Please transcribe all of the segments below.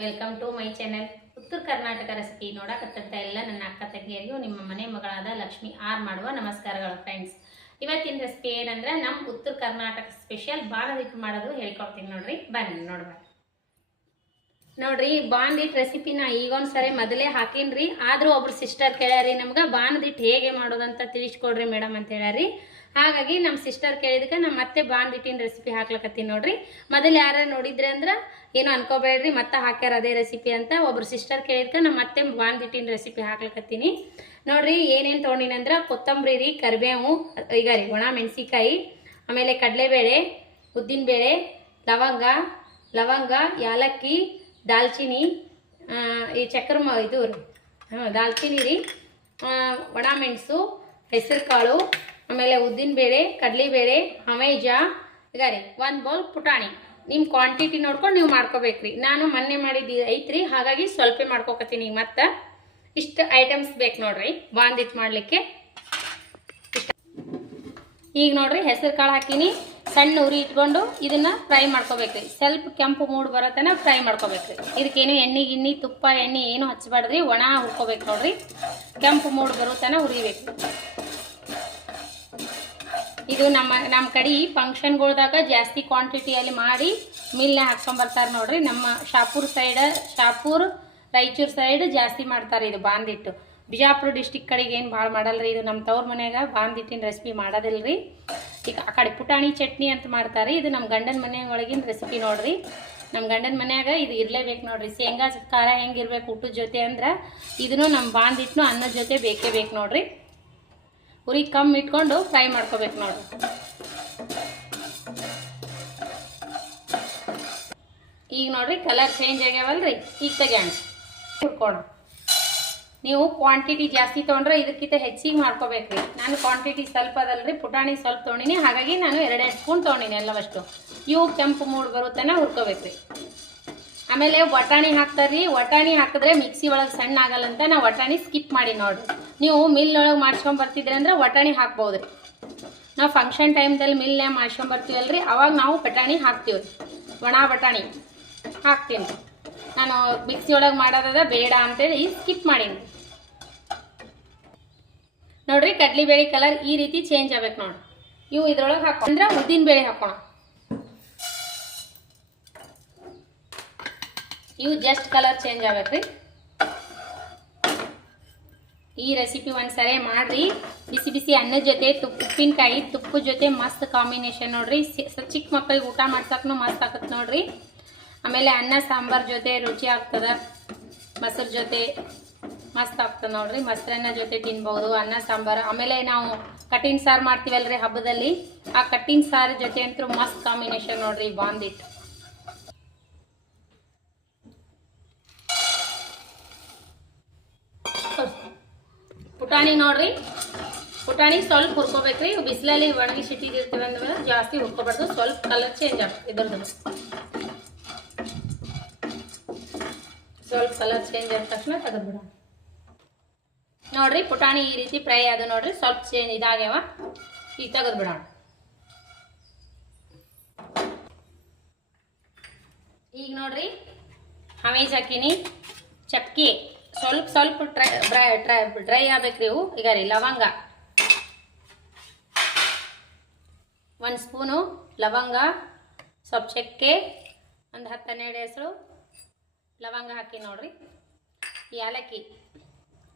Welcome to my channel. ಉತ್ತರ Karnataka recipe ನೋಡಕತ್ತಂತ ಎಲ್ಲ ನನ್ನ ಅಕ್ಕ ತಂಗಿಯರಿಗೂ ನಿಮ್ಮ ಮನೆ ಮಗಳಾದ ಲಕ್ಷ್ಮಿ ಆರ್ ಮಾಡುವ ನಮಸ್ಕಾರಗಳು ಫ್ರೆಂಡ್ಸ್. ಇವತ್ತಿನ ರೆಸಿಪಿ ಏನಂದ್ರೆ ನಮ್ಮ ಉತ್ತರ ಕರ್ನಾಟಕ ಸ್ಪೆಷಲ್ ಬಾಣದಿಟ್ಟು ಮಾಡೋದು ಹೇಳ್ಕೊಡ್ತೀನಿ ನೋಡ್ರಿ. ಬನ್ನಿ ನೋಡ್ರಿ ಬಾಣದಿಟ್ಟು ರೆಸಿಪಿನ ಈಗೊಂದ್ಸರಿ ಮೊದಲೇ ಹಾಕಿನ್ರಿ. ಆದ್ರೂ ಒಬ್ರು ಸಿಸ್ಟರ್ ಕೇಳ್ಯಾರಿ ನಮ್ಗೆ ಬಾಣದಿಟ್ಟು ಹೇಗೆ ಮಾಡೋದಂತ ತಿಳಿಸ್ಕೊಡ್ರಿ ಮೇಡಮ್ ಅಂತ ಹೇಳ್ಯಾರಿ. ಹಾಗಾಗಿ ನಮ್ಮ ಸಿಸ್ಟರ್ ಕೇಳಿದಕ್ಕೆ ನಮ್ಮ ಮತ್ತೆ ಬಾಣದಿಟ್ಟಿನ ರೆಸಿಪಿ ಹಾಕ್ಲಕತ್ತೀನಿ ನೋಡ್ರಿ. ಮೊದಲು ಯಾರು ನೋಡಿದ್ರೆ ಅಂದ್ರೆ ಏನು ಅನ್ಕೋಬೇಡ್ರಿ ಮತ್ತೆ ಹಾಕ್ಯಾರ ಅದೇ ರೆಸಿಪಿ ಅಂತ. ಒಬ್ರು ಸಿಸ್ಟರ್ ಕೇಳಿದಕ್ಕೆ ನಮ್ಮ ಮತ್ತೆ ಬಾಣದಿಟ್ಟಿನ ರೆಸಿಪಿ ಹಾಕ್ಲಕತ್ತೀನಿ ನೋಡ್ರಿ. ಏನೇನು ತೊಗೊಂಡಿನಂದ್ರೆ ಕೊತ್ತಂಬರಿ ರೀ, ಕರಿಬೇವು, ಈಗ ರೀ ಒಣ ಮೆಣಸಿಕಾಯಿ, ಆಮೇಲೆ ಕಡಲೆಬೇಳೆ, ಉದ್ದಿನಬೇಳೆ, ಲವಂಗ, ಯಾಲಕ್ಕಿ, ದಾಲ್ಚಿನ್ನಿ, ಈ ಚಕ್ರ ಇದು ದಾಲ್ಚಿನ್ನಿ ರೀ, ಒಣ ಮೆಣಸು, ಹೆಸರು ಕಾಳು, ಆಮೇಲೆ ಉದ್ದಿನಬೇಳೆ, ಕಡಲೆಬೇಳೆ, ಹಮೈಜ, ಈಗ ರೀ 1 ಬೌಲ್ ಪುಟಾಣಿ. ನಿಮ್ಮ ಕ್ವಾಂಟಿಟಿ ನೋಡ್ಕೊಂಡು ನೀವು ಮಾಡ್ಕೋಬೇಕ್ರಿ. ನಾನು ಮೊನ್ನೆ ಮಾಡಿದ್ದು ಐತ್ರಿ, ಹಾಗಾಗಿ ಸ್ವಲ್ಪ ಮಾಡ್ಕೊಕತ್ತೀನಿ. ಈಗ ಮತ್ತೆ ಇಷ್ಟು ಐಟಮ್ಸ್ ಬೇಕು ನೋಡ್ರಿ ಬಾಂದಿಟ್ಟು ಮಾಡಲಿಕ್ಕೆ. ಈಗ ನೋಡ್ರಿ ಹೆಸರು ಕಾಳು ಹಾಕಿನಿ, ಸಣ್ಣ ಉರಿ ಇಟ್ಕೊಂಡು ಇದನ್ನ ಫ್ರೈ ಮಾಡ್ಕೋಬೇಕ್ರಿ. ಸ್ವಲ್ಪ ಕೆಂಪು ಮೂಡ್ ಬರತನ ಫ್ರೈ ಮಾಡ್ಕೋಬೇಕ್ರಿ. ಇದಕ್ಕೇನು ಎಣ್ಣೆ ತುಪ್ಪ ಎಣ್ಣೆ ಏನು ಹಚ್ಚಬಾರ್ದ್ರಿ, ಒಣ ಹುರ್ಕೋಬೇಕು ನೋಡ್ರಿ. ಕೆಂಪು ಮೂಡ್ ಬರೋತನ ಉರಿಬೇಕು. ಇದು ನಮ್ಮ ಕಡೆ ಫಂಕ್ಷನ್ಗಳ್ದಾಗ ಜಾಸ್ತಿ ಕ್ವಾಂಟಿಟಿಯಲ್ಲಿ ಮಾಡಿ ಮಿಲ್ನ ಹಾಕ್ಕೊಂಬರ್ತಾರೆ ನೋಡ್ರಿ. ನಮ್ಮ ಶಾಪೂರ್ ರಾಯಚೂರು ಸೈಡ್ ಜಾಸ್ತಿ ಮಾಡ್ತಾರೆ ಇದು ಬಾಂದಿಟ್ಟು. ಬಿಜಾಪುರ ಡಿಸ್ಟಿಕ್ ಕಡೆಗೆ ಏನು ಭಾಳ ಮಾಡಲ್ರಿ. ಇದು ನಮ್ಮ ತವ್ರ ಮನ್ಯಾಗ ಬಾಂದಿಟ್ಟಿನ ರೆಸಿಪಿ ಮಾಡೋದಿಲ್ರಿ. ಈಗ ಆ ಕಡೆ ಪುಟಾಣಿ ಚಟ್ನಿ ಅಂತ ಮಾಡ್ತಾರೆ. ಇದು ನಮ್ಮ ಗಂಡನ ಮನೆ ಒಳಗಿನ ರೆಸಿಪಿ ನೋಡ್ರಿ. ನಮ್ಮ ಗಂಡನ ಮನ್ಯಾಗ ಇದು ಇರಲೇಬೇಕು ನೋಡ್ರಿ. ಶೇಂಗಾ ಖಾರ ಹೆಂಗಿರ್ಬೇಕು ಊಟದ ಜೊತೆ ಅಂದ್ರೆ ಇದನ್ನು ನಮ್ಮ ಬಾಂದಿಟ್ಟು ಅನ್ನದ ಜೊತೆ ಬೇಕೇ ಬೇಕು ನೋಡ್ರಿ. ಉರಿ ಕಮ್ಮಿ ಇಟ್ಕೊಂಡು ಫ್ರೈ ಮಾಡ್ಕೋಬೇಕು ನೋಡ್ರಿ. ಈಗ ನೋಡ್ರಿ ಕಲರ್ ಚೇಂಜ್ ಆಗ್ಯಾವಲ್ರಿ. ಈಗ ತೆಗ್ಯಾಣ ಹುರ್ಕೋಣ. ನೀವು ಕ್ವಾಂಟಿಟಿ ಜಾಸ್ತಿ ತೊಗೊಂಡ್ರೆ ಇದಕ್ಕಿಂತ ಹೆಚ್ಚಿಗೆ ಮಾಡ್ಕೋಬೇಕ್ರಿ. ನಾನು ಕ್ವಾಂಟಿಟಿ ಸ್ವಲ್ಪ ಅದಲ್ರಿ, ಪುಟಾಣಿ ಸ್ವಲ್ಪ ತೊಗೊಂಡಿನಿ, ಹಾಗಾಗಿ ನಾನು 2 ಸ್ಪೂನ್ ತೊಗೊಂಡಿನಿ ಎಲ್ಲವಷ್ಟು. ಇವು ಕೆಂಪು ಮೂಡ್ ಬರುತ್ತಾನ ಹುರ್ಕೋಬೇಕ್ರಿ. ಆಮೇಲೆ ವಟಾಣಿ ಹಾಕ್ತಾರ್ರಿ. ವಟಾಣಿ ಹಾಕಿದ್ರೆ ಮಿಕ್ಸಿ ಒಳಗೆ ಸಣ್ಣ ಆಗಲ್ಲಂತ ನಾ ವಟಾಣಿ ಸ್ಕಿಪ್ ಮಾಡಿ ನೋಡ್ರಿ. ನೀವು ಮಿಲ್ ಒಳಗೆ ಮಾಡ್ಸ್ಕೊಂಡ್ ಬರ್ತಿದ್ರಿ ಅಂದ್ರೆ ವಟಾಣಿ ಹಾಕ್ಬೋದ್ರಿ. ನಾವು ಫಂಕ್ಷನ್ ಟೈಮ್ದಲ್ಲಿ ಮಿಲ್ನೇ ಮಾಡ್ಸ್ಕೊಂಡ್ ಬರ್ತೀವಲ್ರಿ, ಅವಾಗ ನಾವು ಬಟಾಣಿ ಹಾಕ್ತೀವಿ. ಒಣ ಬಟಾಣಿ ಹಾಕ್ತೀನಿ. ನಾನು ಮಿಕ್ಸಿ ಒಳಗೆ ಮಾಡೋದ ಬೇಡ ಅಂತೇಳಿ ಸ್ಕಿಪ್ ಮಾಡೀನಿ ನೋಡ್ರಿ. ಕಡ್ಲಿಬೇಳೆ ಕಲರ್ ಈ ರೀತಿ ಚೇಂಜ್ ಆಗ್ಬೇಕು ನೋಡ್ರಿ. ಇವು ಇದ್ರೊಳಗೆ ಹಾಕೊಂಡ್ರೆ ಉದ್ದಿನ ಬೇಳೆ ಹಾಕೋಣ. ಇವು ಜಸ್ಟ್ ಕಲರ್ ಚೇಂಜ್ ಆಗ್ಬೇಕ್ರಿ. ಈ ರೆಸಿಪಿ ಒಂದ್ಸರಿ ಮಾಡ್ರಿ. ಬಿಸಿ ಬಿಸಿ ಅನ್ನದ ಜೊತೆ ಉಪ್ಪಿನಕಾಯಿ ತುಪ್ಪದ ಜೊತೆ ಮಸ್ತ್ ಕಾಂಬಿನೇಷನ್ ನೋಡ್ರಿ. ಚಿಕ್ಕ ಮಕ್ಕಳಿಗೆ ಊಟ ಮಾಡ್ಸಕ್ಕೂ ಮಸ್ತ್ ಆಗತ್ತೆ ನೋಡ್ರಿ. ಆಮೇಲೆ ಅನ್ನ ಸಾಂಬಾರ್ ಜೊತೆ ರುಚಿ ಆಗ್ತದ, ಮೊಸರು ಜೊತೆ ಮಸ್ತ್ ಆಗ್ತದೆ ನೋಡ್ರಿ. ಮೊಸರನ್ನ ಜೊತೆ ತಿನ್ಬಹುದು ಅನ್ನ ಸಾಂಬಾರು. ಆಮೇಲೆ ನಾವು ಕಟ್ಟಿನ ಸಾರು ಮಾಡ್ತೀವಲ್ರಿ ಹಬ್ಬದಲ್ಲಿ, ಆ ಕಟ್ಟಿನ ಸಾರು ಜೊತೆ ಅಂತೂ ಮಸ್ತ್ ಕಾಂಬಿನೇಷನ್ ನೋಡ್ರಿ ಬಾಂದಿಟ್ಟು. ಪುಟಾಣಿ ನೋಡ್ರಿ, ಪುಟಾಣಿ ಸ್ವಲ್ಪ ಹುರ್ಕೋಬೇಕ್ರಿ. ಬಿಸಿಲಲ್ಲಿ ಒಣಗಿಸಿ ಇಟ್ಟಿರ್ತೀವಿ ಅಂದ್ರೆ ಜಾಸ್ತಿ ಹುರ್ಕೋಬಾರ್ದು. ಸ್ವಲ್ಪ ಕಲರ್ ಚೇಂಜ್ ಆಗ್ತದೆ ಇದ್ರದ್ದು. ಸ್ವಲ್ಪ ಕಲರ್ ಚೇಂಜ್ ಆದ ತಕ್ಷಣ ತೆಗೆದ್ಬಿಡೋಣ ನೋಡ್ರಿ. ಪುಟಾಣಿ ಈ ರೀತಿ ಫ್ರೈ ಆದ ನೋಡ್ರಿ. ಸ್ವಲ್ಪ ಚೇಂಜ್ ಇದಾಗ್ಯಾವ, ಈಗ ತೆಗೆದ್ಬಿಡೋಣ. ಈಗ ನೋಡ್ರಿ ಹಮೀಜ್ ಹಾಕಿನಿ, ಚಕ್ಕಿ ಸ್ವಲ್ಪ ಡ್ರೈ ಆಗ್ಬೇಕ್ರಿ ಇವು. ಈಗ ರೀ ಲವಂಗ 1 ಸ್ಪೂನು ಲವಂಗ, ಸ್ವಲ್ಪ ಚಕ್ಕೆ, ಒಂದು 10-12 ಹೆಸರು ಲವಂಗ ಹಾಕಿ ನೋಡ್ರಿ. ಯಾಲಕ್ಕಿ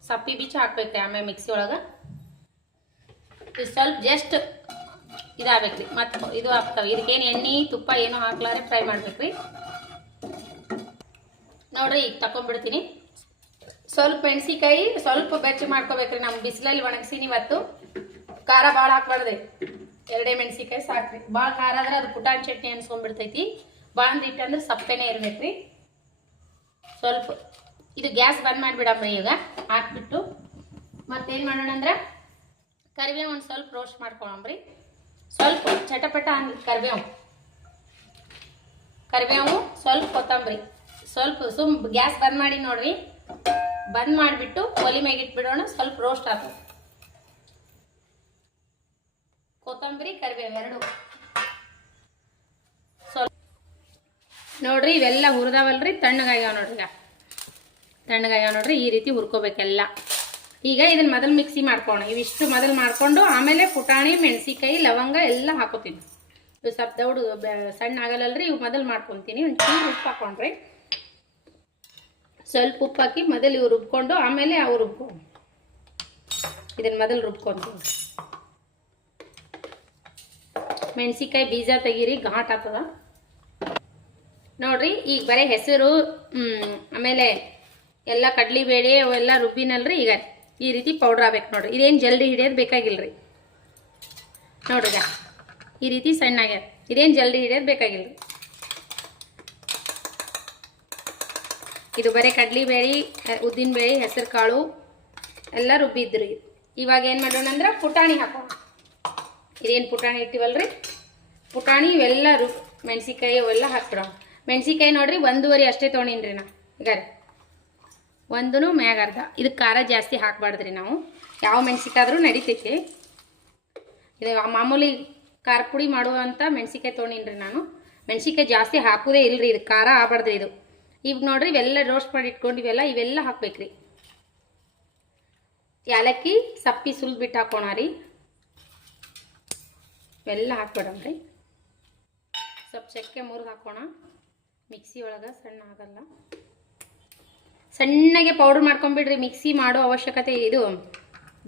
ಸಪ್ಪಿ ಬೀಚ ಹಾಕ್ಬೇಕ್ರಿ. ಆಮೇಲೆ ಮಿಕ್ಸಿ ಒಳಗೆ ಇದು ಸ್ವಲ್ಪ ಜಸ್ಟ್ ಇದಾಗಬೇಕ್ರಿ. ಮತ್ತು ಇದು ಹಾಕ್ತಾವೆ. ಇದಕ್ಕೇನು ಎಣ್ಣೆ ತುಪ್ಪ ಏನು ಹಾಕ್ಲಾರೆ ಫ್ರೈ ಮಾಡ್ಬೇಕ್ರಿ ನೋಡ್ರಿ. ಈಗ ತಕೊಂಡ್ಬಿಡ್ತೀನಿ. ಸ್ವಲ್ಪ ಮೆಣಸಿಕಾಯಿ ಸ್ವಲ್ಪ ಬೆಚ್ಚ ಮಾಡ್ಕೋಬೇಕ್ರಿ. ನಮ್ಮ ಬಿಸಿಲಲ್ಲಿ ಒಣಗಿಸಿನಿ ಇವತ್ತು. ಖಾರ ಭಾಳ ಹಾಕ್ಬಾರ್ದೆ, 2 ಮೆಣಸಿಕಾಯಿ ಸಾಕ್ರಿ. ಭಾಳ ಖಾರ ಆದ್ರೆ ಅದು ಪುಟಾಣಿ ಚಟ್ನಿ ಅನ್ಸ್ಕೊಂಡ್ಬಿಡ್ತೈತಿ. ಬಾಂದಿಟ್ಟು ಅಂದ್ರೆ ಸಪ್ಪೆನೇ ಇರ್ಬೇಕ್ರಿ. ಸ್ವಲ್ಪ ಇದು ಗ್ಯಾಸ್ ಬಂದ್ ಮಾಡಿಬಿಡಮ್ರಿ. ಈಗ ಹಾಕ್ಬಿಟ್ಟು ಮತ್ತೇನು ಮಾಡೋಣ ಅಂದ್ರೆ ಕರಿಬೇವು ಒಂದು ಸ್ವಲ್ಪ ರೋಸ್ಟ್ ಮಾಡ್ಕೊಳಮ್ರಿ. ಸ್ವಲ್ಪ ಚಟಪಟ ಕರಿಬೇವು ಸ್ವಲ್ಪ ಕೊತ್ತಂಬರಿ ಸ್ವಲ್ಪ ಗ್ಯಾಸ್ ಬಂದ್ ಮಾಡಿ ನೋಡ್ರಿ. ಬಂದ್ ಮಾಡಿಬಿಟ್ಟು ಒಲಿ ಮ್ಯಾಗ ಇಟ್ಬಿಡೋಣ. ಸ್ವಲ್ಪ ರೋಸ್ಟ್ ಆಗ್ತದೆ. ಕೊತ್ತಂಬರಿ ಕರಿಬೇವು ಎರಡು ಸ್ವಲ್ಪ ನೋಡ್ರಿ ಇವೆಲ್ಲ ಹುರಿದಾವಲ್ರಿ, ತಣ್ಣಗಾಗ್ಯಾವ ನೋಡ್ರಿ. ಈಗ ತಣ್ಣಗಾಗ್ಯಾವ ನೋಡ್ರಿ, ಈ ರೀತಿ ಹುರ್ಕೋಬೇಕೆಲ್ಲ. ಈಗ ಇದನ್ನ ಮೊದಲು ಮಿಕ್ಸಿ ಮಾಡ್ಕೋಣ. ಇವಿಷ್ಟು ಮೊದಲು ಮಾಡ್ಕೊಂಡು ಆಮೇಲೆ ಪುಟಾಣಿ, ಮೆಣಸಿಕಾಯಿ, ಲವಂಗ ಎಲ್ಲ ಹಾಕೋತೀನಿ. ಇವು ಸ್ವಲ್ಪ ದೌಡು ಸಣ್ಣ ಆಗಲ್ಲಲ್ರಿ, ಇವು ಮೊದಲು ಮಾಡ್ಕೊತೀನಿ. ಒಂಚೂರು ಉಪ್ಪು ಹಾಕೊಂಡ್ರಿ, ಸ್ವಲ್ಪ ಉಪ್ಪು ಹಾಕಿ ಮೊದಲು ಇವು ರುಬ್ಕೊಂಡು ಆಮೇಲೆ ಅವು ರುಬ್ಕೊಂಡು ಇದನ್ನ ಮೊದಲು ರುಬ್ಕೊಂತೀವಿ. ಮೆಣಸಿಕಾಯಿ ಬೀಜ ತೆಗೀರಿ, ಘಾಟ್ ಆಗ್ತದ ನೋಡ್ರಿ. ಈಗ ಬರೀ ಹೆಸರು ಆಮೇಲೆ ಎಲ್ಲ ಕಡ್ಲಿಬೇಳೆ ಅವೆಲ್ಲ ರುಬ್ಬಿನಲ್ರಿ. ಈಗ ಈ ರೀತಿ ಪೌಡ್ರ್ ಆಗ್ಬೇಕು ನೋಡ್ರಿ. ಇದೇನು ಜಲ್ದಿ ಹಿಡಿಯೋದು ಬೇಕಾಗಿಲ್ರಿ ನೋಡ್ರಿ. ಈ ರೀತಿ ಸಣ್ಣಾಗ್ಯದ, ಇದೇನು ಜಲ್ದಿ ಹಿಡಿಯೋದು ಬೇಕಾಗಿಲ್ರಿ. ಇದು ಬರೀ ಕಡ್ಲಿಬೇಳೆ, ಉದ್ದಿನಬೇಳೆ, ಹೆಸರು ಕಾಳು ಎಲ್ಲ ರುಬ್ಬಿದ್ರಿ. ಇವಾಗ ಏನು ಮಾಡೋಣ ಅಂದ್ರೆ ಪುಟಾಣಿ ಹಾಕೋಣ. ಇದೇನು ಪುಟಾಣಿ ಇಟ್ಟಿವಲ್ರಿ, ಪುಟಾಣಿ ಇವೆಲ್ಲ ಮೆಣಸಿಕಾಯಿ ಅವೆಲ್ಲ ಹಾಕ್ಬಿಡೋಣ. ಮೆಣಸಿಕಾಯಿ ನೋಡ್ರಿ 1.5 ಅಷ್ಟೇ ತೊಗೊಂಡಿನ್ರಿ ನಾ. ಈಗ ಒಂದೂ ಮ್ಯಾಗ ಅರ್ಧ. ಇದಕ್ಕೆ ಖಾರ ಜಾಸ್ತಿ ಹಾಕಬಾರ್ದ್ರಿ ನಾವು. ಯಾವ ಮೆಣಸಿಕಾದ್ರೂ ನಡಿತೈತಿ. ಇದು ಮಾಮೂಲಿ ಖಾರ ಪುಡಿ ಮಾಡುವಂಥ ಮೆಣಸಿಕಾಯಿ ತೊಗೊಂಡಿನ್ರಿ ನಾನು. ಮೆಣಸಿಕಾಯಿ ಜಾಸ್ತಿ ಹಾಕೋದೇ ಇಲ್ರಿ, ಇದು ಖಾರ ಆಗಬಾರ್ದ್ರಿ ಇದು. ಈಗ ನೋಡ್ರಿ ಇವೆಲ್ಲ ರೋಸ್ಟ್ ಮಾಡಿ ಇಟ್ಕೊಂಡಿವೆಲ್ಲ, ಇವೆಲ್ಲ ಹಾಕ್ಬೇಕ್ರಿ. ಯಾಲಕ್ಕಿ ಸಪ್ಪಿ ಸುಲ್ಬಿಟ್ಟು ಹಾಕೋಣ ರೀ. ಇವೆಲ್ಲ ಹಾಕ್ಬಿಡೋಣ್ರಿ. ಸ್ವಲ್ಪ ಚಕ್ಕೆ ಮುರಿದು ಹಾಕೋಣ. ಮಿಕ್ಸಿ ಒಳಗೆ ಸಣ್ಣ ಆಗಲ್ಲ, ಸಣ್ಣಗೆ ಪೌಡ್ರ್ ಮಾಡ್ಕೊಂಬಿಡ್ರಿ. ಮಿಕ್ಸಿ ಮಾಡೋ ಅವಶ್ಯಕತೆ, ಇದು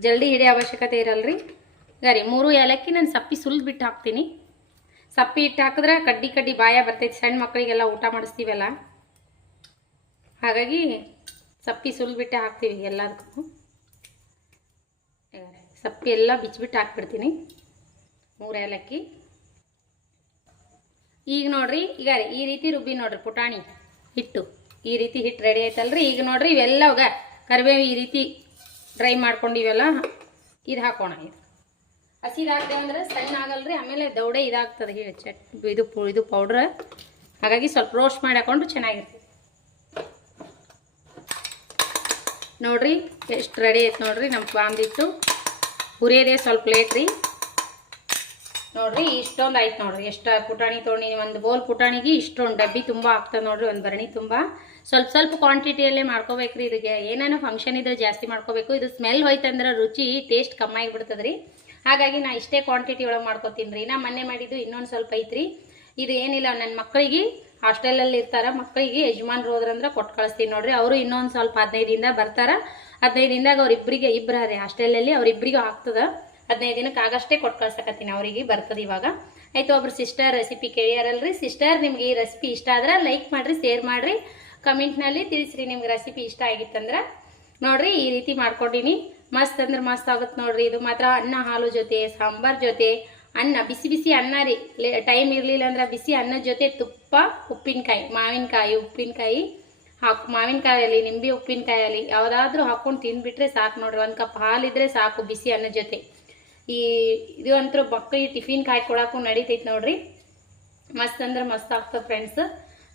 ಜಲ್ದಿ ಹಿಡಿಯೋ ಅವಶ್ಯಕತೆ ಇರಲ್ರಿ. ಗರಿ 3 ಏಲಕ್ಕಿ ನಾನು ಸಪ್ಪಿ ಸುಲ್ಬಿಟ್ಟು ಹಾಕ್ತೀನಿ. ಸಪ್ಪಿ ಇಟ್ಟು ಹಾಕಿದ್ರೆ ಕಡ್ಡಿ ಕಡ್ಡಿ ಬಾಯ ಬರ್ತೈತಿ. ಸಣ್ಣ ಮಕ್ಕಳಿಗೆಲ್ಲ ಊಟ ಮಾಡಿಸ್ತೀವಲ್ಲ, ಹಾಗಾಗಿ ಸಪ್ಪಿ ಸುಲ್ಬಿಟ್ಟೆ ಹಾಕ್ತೀವಿ ಎಲ್ಲದಕ್ಕೂ. ಸಪ್ಪಿ ಎಲ್ಲ ಬಿಚ್ಚಿಬಿಟ್ಟು ಹಾಕ್ಬಿಡ್ತೀನಿ. 3 ಏಲಕ್ಕಿ. ಈಗ ನೋಡ್ರಿ, ಈಗ ಈ ರೀತಿ ರುಬ್ಬಿ ನೋಡ್ರಿ ಪುಟಾಣಿ ಹಿಟ್ಟು. ಈ ರೀತಿ ಹಿಟ್ಟು ರೆಡಿ ಆಯ್ತಲ್ರಿ. ಈಗ ನೋಡ್ರಿ ಇವೆಲ್ಲ ಕರಿಬೇವು ಈ ರೀತಿ ಡ್ರೈ ಮಾಡ್ಕೊಂಡಿವೆಲ್ಲ, ಇದು ಹಾಕೋಣ. ಇದು ಹಸಿದಾಗ್ತೇವೆ ಅಂದ್ರೆ ಸಣ್ಣ ಆಗಲ್ರಿ, ಆಮೇಲೆ ದೌಡೆ ಇದಾಗ್ತದೆ ಇದು ಪೌಡ್ರ್. ಹಾಗಾಗಿ ಸ್ವಲ್ಪ ರೋಸ್ಟ್ ಮಾಡಿ ಹಾಕೊಂಡ್ರೆ ಚೆನ್ನಾಗಿರ್ತದೆ ನೋಡ್ರಿ. ಎಷ್ಟು ರೆಡಿ ಆಯ್ತು ನೋಡ್ರಿ ನಮ್ಮ ಬಾಂದಿಟ್ಟು. ಹುರಿಯೋದೇ ಸ್ವಲ್ಪ ಲೇಟ್ ರೀ ನೋಡ್ರಿ. ಇಷ್ಟೊಂದು ಆಯ್ತು ನೋಡ್ರಿ. ಎಷ್ಟು ಪುಟಾಣಿ ತೊಗೊಂಡು, ಒಂದು ಬೌಲ್ ಪುಟಾಣಿಗೆ ಇಷ್ಟೊಂದು ಡಬ್ಬಿ ತುಂಬ ಆಗ್ತದೆ ನೋಡ್ರಿ, ಒಂದು ಭರಣಿ ತುಂಬ. ಸ್ವಲ್ಪ ಸ್ವಲ್ಪ ಕ್ವಾಂಟಿಟಿಯಲ್ಲೇ ಮಾಡ್ಕೋಬೇಕ್ರಿ. ಇದಕ್ಕೆ ಏನೇನೋ ಫಂಕ್ಷನ್ ಇದ್ರೆ ಜಾಸ್ತಿ ಮಾಡ್ಕೋಬೇಕು. ಇದು ಸ್ಮೆಲ್ ಹೋಯ್ತಂದ್ರೆ ರುಚಿ ಟೇಸ್ಟ್ ಕಮ್ಮಿ ಆಗಿಬಿಡ್ತದೆ ರೀ. ಹಾಗಾಗಿ ನಾ ಇಷ್ಟೇ ಕ್ವಾಂಟಿಟಿ ಒಳಗೆ ಮಾಡ್ಕೋತೀನಿ ರೀ. ನಾ ಮೊನ್ನೆ ಮಾಡಿದ್ದು ಇನ್ನೊಂದು ಸ್ವಲ್ಪ ಐತ್ರಿ. ಇದು ಏನಿಲ್ಲ, ನನ್ನ ಮಕ್ಕಳಿಗೆ ಹಾಸ್ಟೆಲಲ್ಲಿ ಇರ್ತಾರ, ಮಕ್ಕಳಿಗೆ ಯಜಮಾನ್ರು ಹೋದ್ರಂದ್ರೆ ಕೊಟ್ಟು ಕಳಿಸ್ತೀನಿ ನೋಡ್ರಿ. ಅವರು ಇನ್ನೊಂದು ಸ್ವಲ್ಪ 15 ದಿನದಾಗ ಬರ್ತಾರ. 15 ದಿನದಾಗ ಅವ್ರಿಬ್ಬರಿಗೆ ಇಬ್ಬರೇ ಹಾಸ್ಟೆಲಲ್ಲಿ, ಅವ್ರಿಬ್ಬರಿಗೂ ಆಗ್ತದೆ. 15 ದಿನಕ್ಕೆ ಆಗಷ್ಟೇ ಕೊಟ್ಟು ಕಳ್ಸಕತ್ತೀನಿ, ಅವರಿಗೆ ಬರ್ತದೆ ಇವಾಗ. ಆಯ್ತು, ಒಬ್ರು ಸಿಸ್ಟರ್ ರೆಸಿಪಿ ಕೇಳ್ಯಾರಲ್ರಿ. ಸಿಸ್ಟರ್, ನಿಮ್ಗೆ ಈ ರೆಸಿಪಿ ಇಷ್ಟ ಆದ್ರೆ ಲೈಕ್ ಮಾಡಿರಿ, ಶೇರ್ ಮಾಡಿರಿ, ಕಮೆಂಟ್ನಲ್ಲಿ ತಿಳಿಸ್ರಿ ನಿಮ್ಗೆ ರೆಸಿಪಿ ಇಷ್ಟ ಆಗಿತ್ತಂದ್ರೆ. ನೋಡ್ರಿ ಈ ರೀತಿ ಮಾಡ್ಕೊಂಡಿನಿ. ಮಸ್ತ್ ಅಂದ್ರೆ ಮಸ್ತ್ ಆಗುತ್ತೆ ನೋಡ್ರಿ. ಇದು ಮಾತ್ರ ಅನ್ನ ಹಾಲು ಜೊತೆ, ಸಾಂಬಾರ್ ಜೊತೆ, ಅನ್ನ ಬಿಸಿ ಬಿಸಿ ಅನ್ನ ರೀ. ಟೈಮ್ ಇರಲಿಲ್ಲ ಅಂದ್ರೆ ಬಿಸಿ ಅನ್ನದ ಜೊತೆ ತುಪ್ಪ, ಉಪ್ಪಿನಕಾಯಿ, ಮಾವಿನಕಾಯಿ ಉಪ್ಪಿನಕಾಯಿ ಮಾವಿನಕಾಯಲ್ಲಿ, ನಿಂಬೆ ಉಪ್ಪಿನಕಾಯಲ್ಲಿ ಯಾವುದಾದ್ರೂ ಹಾಕೊಂಡು ತಿಂದ್ಬಿಟ್ರೆ ಸಾಕು ನೋಡ್ರಿ. 1 ಕಪ್ ಹಾಲಿದ್ರೆ ಸಾಕು ಬಿಸಿ ಅನ್ನದ ಜೊತೆ. ಇದು ಅಂತೂ ಮಕ್ಕಳಿಗೆ ಟಿಫಿನ್ ಕಾಯಿ ಕೊಡೋಕ್ಕೂ ನಡೀತೈತೆ ನೋಡ್ರಿ. ಮಸ್ತ್ ಅಂದ್ರೆ ಮಸ್ತ್ ಆಗ್ತದೆ ಫ್ರೆಂಡ್ಸ್.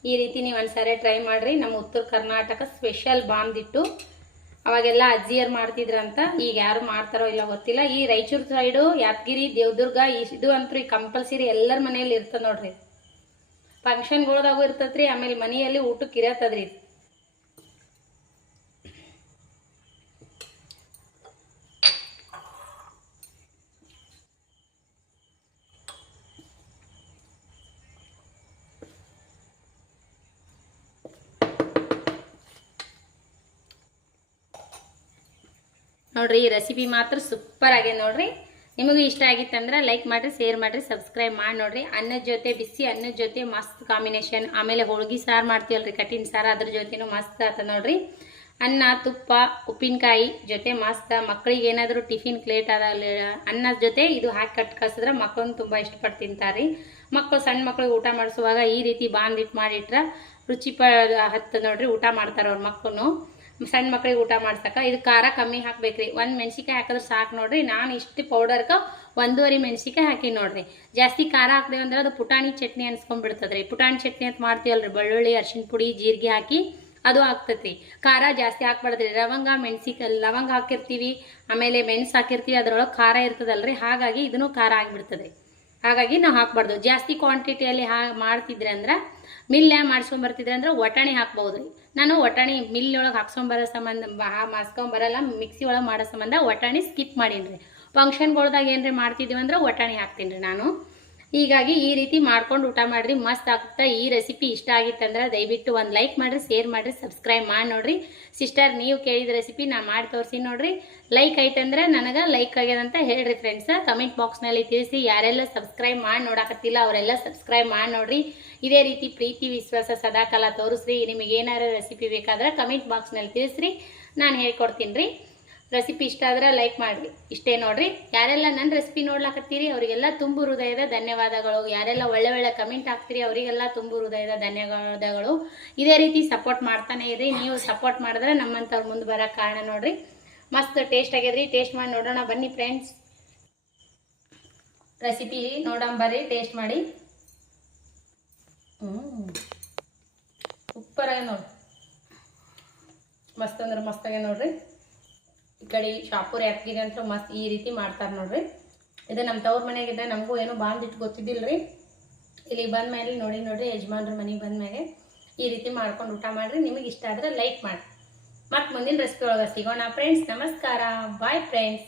ಈ ರೀತಿ ನೀವು ಒಂದ್ಸರಿ ಟ್ರೈ ಮಾಡಿರಿ. ನಮ್ಮ ಉತ್ತರ ಕರ್ನಾಟಕ ಸ್ಪೆಷಲ್ ಬಾಂದಿಟ್ಟು. ಅವಾಗೆಲ್ಲ ಅಜ್ಜಿಯರು ಮಾಡ್ತಿದ್ರಂತ, ಈಗ ಯಾರು ಮಾಡ್ತಾರೋ ಇಲ್ಲ ಗೊತ್ತಿಲ್ಲ. ಈ ರಾಯಚೂರು ಸೈಡು, ಯಾದಗಿರಿ, ದೇವದುರ್ಗ ಇದು ಅಂತೂ ಕಂಪಲ್ಸರಿ ಎಲ್ಲರ ಮನೆಯಲ್ಲಿ ಇರ್ತದೆ ನೋಡ್ರಿ. ಫಂಕ್ಷನ್ಗಳದಾಗೂ ಇರ್ತದ್ರಿ, ಆಮೇಲೆ ಮನೆಯಲ್ಲಿ ಊಟಕ್ಕೆ ಇರತ್ತದ್ರಿ. ನೋಡ್ರಿ ಈ ರೆಸಿಪಿ ಮಾತ್ರ ಸೂಪರ್ ಆಗಿದೆ ನೋಡ್ರಿ. ನಿಮಗೂ ಇಷ್ಟ ಆಗಿತ್ತಂದ್ರೆ ಲೈಕ್ ಮಾಡಿರಿ, ಶೇರ್ ಮಾಡಿರಿ, ಸಬ್ಸ್ಕ್ರೈಬ್ ಮಾಡಿ ನೋಡ್ರಿ. ಅನ್ನದ ಜೊತೆ, ಬಿಸಿ ಅನ್ನದ ಜೊತೆ ಮಸ್ತ್ ಕಾಂಬಿನೇಷನ್. ಆಮೇಲೆ ಹೋಳ್ಗಿ ಸಾರು ಮಾಡ್ತೀವಲ್ರಿ, ಕಟ್ಟಿನ ಸಾರು, ಅದ್ರ ಜೊತೆನೂ ಮಸ್ತ್ ಆತ ನೋಡ್ರಿ. ಅನ್ನ, ತುಪ್ಪ, ಉಪ್ಪಿನಕಾಯಿ ಜೊತೆ ಮಸ್ತ್. ಮಕ್ಕಳಿಗೆ ಏನಾದರೂ ಟಿಫಿನ್ ಲೇಟ್ ಆದಾಗ ಅನ್ನದ ಜೊತೆ ಇದು ಹಾಕಿ ಕಟ್ ಕಳ್ಸಿದ್ರೆ ಮಕ್ಕಳನ್ನು ತುಂಬ ಇಷ್ಟಪಟ್ಟು ತಿಂತಾರೆ. ಮಕ್ಕಳು, ಸಣ್ಣ ಮಕ್ಕಳಿಗೆ ಊಟ ಮಾಡಿಸುವಾಗ ಈ ರೀತಿ ಬಾಂದಿಟ್ಟು ಮಾಡಿಟ್ರೆ ರುಚಿ ಹತ್ತು ನೋಡ್ರಿ. ಊಟ ಮಾಡ್ತಾರೆ ಅವ್ರ ಮಕ್ಕಳು. ಸಣ್ಣ ಮಕ್ಕಳಿಗೆ ಊಟ ಮಾಡ್ಸಕ ಇದು ಖಾರ ಕಮ್ಮಿ ಹಾಕ್ಬೇಕ್ರಿ. 1 ಮೆಣಸಿಕಾಯಿ ಹಾಕಿದ್ರೆ ಸಾಕು ನೋಡ್ರಿ. ನಾನು ಇಷ್ಟು ಪೌಡರ್ಗೆ 1.5 ಮೆಣಸಿಕಾಯಿ ಹಾಕಿ ನೋಡ್ರಿ. ಜಾಸ್ತಿ ಖಾರ ಹಾಕ್ದೇವೆ ಅಂದ್ರೆ ಅದು ಪುಟಾಣಿ ಚಟ್ನಿ ಅನ್ಸ್ಕೊಂಡ್ಬಿಡ್ತದ್ರಿ. ಪುಟಾಣಿ ಚಟ್ನಿ ಅಂತ ಮಾಡ್ತೀವಲ್ರಿ, ಬೆಳ್ಳುಳ್ಳಿ, ಅರಿಶಿನ ಪುಡಿ, ಜೀರಿಗೆ ಹಾಕಿ ಅದು ಆಗ್ತೈತಿ. ಖಾರ ಜಾಸ್ತಿ ಹಾಕ್ಬಾರ್ದ್ರಿ. ಲವಂಗ ಹಾಕಿರ್ತೀವಿ, ಆಮೇಲೆ ಮೆಣಸು ಹಾಕಿರ್ತೀವಿ, ಅದ್ರೊಳಗೆ ಖಾರ ಇರ್ತದಲ್ರಿ. ಹಾಗಾಗಿ ಇದನ್ನು ಖಾರ ಆಗಿಬಿಡ್ತದ್ರಿ. ಹಾಗಾಗಿ ನಾವು ಹಾಕ್ಬಾರ್ದು. ಜಾಸ್ತಿ ಕ್ವಾಂಟಿಟಿಯಲ್ಲಿ ಮಾಡ್ತಿದ್ರೆ ಅಂದ್ರೆ ಮಿಲ್ಲೆ ಮಾಡಿಸ್ಕೊಂಬರ್ತಿದ್ರೆ ಅಂದ್ರೆ ಒಟಾಣಿ ಹಾಕ್ಬೋದು ರೀ. ನಾನು ಒಟಾಣಿ ಮಿಲ್ ಒಳಗೆ ಹಾಕ್ಸ್ಕೊಂಬರೋ ಸಂಬಂಧ ಮಾಡಿಸ್ಕೊಂಬರಲ್ಲ, ಮಿಕ್ಸಿ ಒಳಗೆ ಮಾಡೋ ಸಂಬಂಧ ಒಟಾಣಿ ಸ್ಕಿಪ್ ಮಾಡೀನಿ ರೀ. ಫಂಕ್ಷನ್ಗಳ್ದಾಗ ಏನ್ರಿ ಮಾಡ್ತಿದ್ದೀವಿ ಅಂದ್ರೆ ಒಟಾಣಿ ಹಾಕ್ತೀನಿ ರೀ ನಾನು. ಹೀಗಾಗಿ ಈ ರೀತಿ ಮಾಡ್ಕೊಂಡು ಊಟ ಮಾಡಿರಿ, ಮಸ್ತ್ ಆಗ್ತಾ. ಈ ರೆಸಿಪಿ ಇಷ್ಟ ಆಗಿತ್ತಂದ್ರೆ ದಯವಿಟ್ಟು ಒಂದು ಲೈಕ್ ಮಾಡಿರಿ, ಶೇರ್ ಮಾಡಿರಿ, ಸಬ್ಸ್ಕ್ರೈಬ್ ಮಾಡಿ ನೋಡ್ರಿ. ಸಿಸ್ಟರ್ ನೀವು ಕೇಳಿದ ರೆಸಿಪಿ ನಾ ಮಾಡಿ ತೋರಿಸಿ ನೋಡ್ರಿ. ಲೈಕ್ ಐತಂದ್ರೆ ನನಗೆ ಲೈಕ್ ಆಗ್ಯದಂತ ಹೇಳ್ರಿ ಫ್ರೆಂಡ್ಸ್. ಕಮೆಂಟ್ ಬಾಕ್ಸ್ನಲ್ಲಿ ತಿಳಿಸಿ. ಯಾರೆಲ್ಲ ಸಬ್ಸ್ಕ್ರೈಬ್ ಮಾಡಿ ನೋಡಕತ್ತಿಲ್ಲ ಅವರೆಲ್ಲ ಸಬ್ಸ್ಕ್ರೈಬ್ ಮಾಡಿ ನೋಡ್ರಿ. ಇದೇ ರೀತಿ ಪ್ರೀತಿ ವಿಶ್ವಾಸ ಸದಾಕಾಲ ತೋರಿಸ್ರಿ. ನಿಮಗೆ ಏನಾರ ರೆಸಿಪಿ ಬೇಕಾದ್ರೆ ಕಮೆಂಟ್ ಬಾಕ್ಸ್ನಲ್ಲಿ ತಿಳಿಸ್ರಿ, ನಾನು ಹೇಳ್ಕೊಡ್ತೀನಿ ರೀ. ರೆಸಿಪಿ ಇಷ್ಟ ಆದ್ರೆ ಲೈಕ್ ಮಾಡಿರಿ. ಇಷ್ಟೇ ನೋಡ್ರಿ. ಯಾರೆಲ್ಲ ನನ್ನ ರೆಸಿಪಿ ನೋಡ್ಲಾಕತ್ತೀರಿ ಅವರಿಗೆಲ್ಲ ತುಂಬು ಹೃದಯದ ಧನ್ಯವಾದಗಳು. ಯಾರೆಲ್ಲ ಒಳ್ಳೆ ಒಳ್ಳೆ ಕಮೆಂಟ್ ಹಾಕ್ತೀರಿ ಅವರಿಗೆಲ್ಲ ತುಂಬು ಹೃದಯದ ಧನ್ಯವಾದಗಳು. ಇದೇ ರೀತಿ ಸಪೋರ್ಟ್ ಮಾಡ್ತಾನೆ ಇರಿ. ನೀವು ಸಪೋರ್ಟ್ ಮಾಡಿದ್ರೆ ನಮ್ಮಂಥವ್ರು ಮುಂದೆ ಬರೋಕೆ ಕಾರಣ ನೋಡ್ರಿ. ಮಸ್ತ್ ಟೇಸ್ಟ್ ಆಗ್ಯದ್ರಿ. ಟೇಸ್ಟ್ ಮಾಡಿ ನೋಡೋಣ ಬನ್ನಿ ಫ್ರೆಂಡ್ಸ್. ರೆಸಿಪಿ ನೋಡೋಣ ಬರ್ರಿ, ಟೇಸ್ಟ್ ಮಾಡಿ. ಸೂಪರ್ ಆಗಿ ನೋಡಿ, ಮಸ್ತ್ ಅಂದ್ರೆ ಮಸ್ತ್ ಆಗ್ಯ ನೋಡ್ರಿ. ಈ ಕಡೆ ಶಾಪುರ್ ಯಾದಗಿರಿ ಅಂತ ಮಸ್ತ್ ಈ ರೀತಿ ಮಾಡ್ತಾರೆ ನೋಡ್ರಿ. ಇದು ನಮ್ಮ ತವ್ರ ಮನೆಯಾಗಿದ್ದ ನಮಗೂ ಏನೋ ಬಾಂದಿಟ್ಟು ಗೊತ್ತಿದ್ದಿಲ್ಲ ರೀ. ಇಲ್ಲಿಗೆ ಬಂದ ಮೇಲೆ ನೋಡ್ರಿ ಯಜಮಾನ್ರ ಮನೆಗೆ ಬಂದ ಮೇಲೆ ಈ ರೀತಿ ಮಾಡ್ಕೊಂಡು ಊಟ ಮಾಡಿರಿ. ನಿಮಗೆ ಇಷ್ಟ ಆದರೆ ಲೈಕ್ ಮಾಡಿ. ಮತ್ತು ಮುಂದಿನ ರೆಸಿಪಿ ಒಳಗೆ ಸಿಗೋಣ ಫ್ರೆಂಡ್ಸ್. ನಮಸ್ಕಾರ, ಬಾಯ್ ಫ್ರೆಂಡ್ಸ್.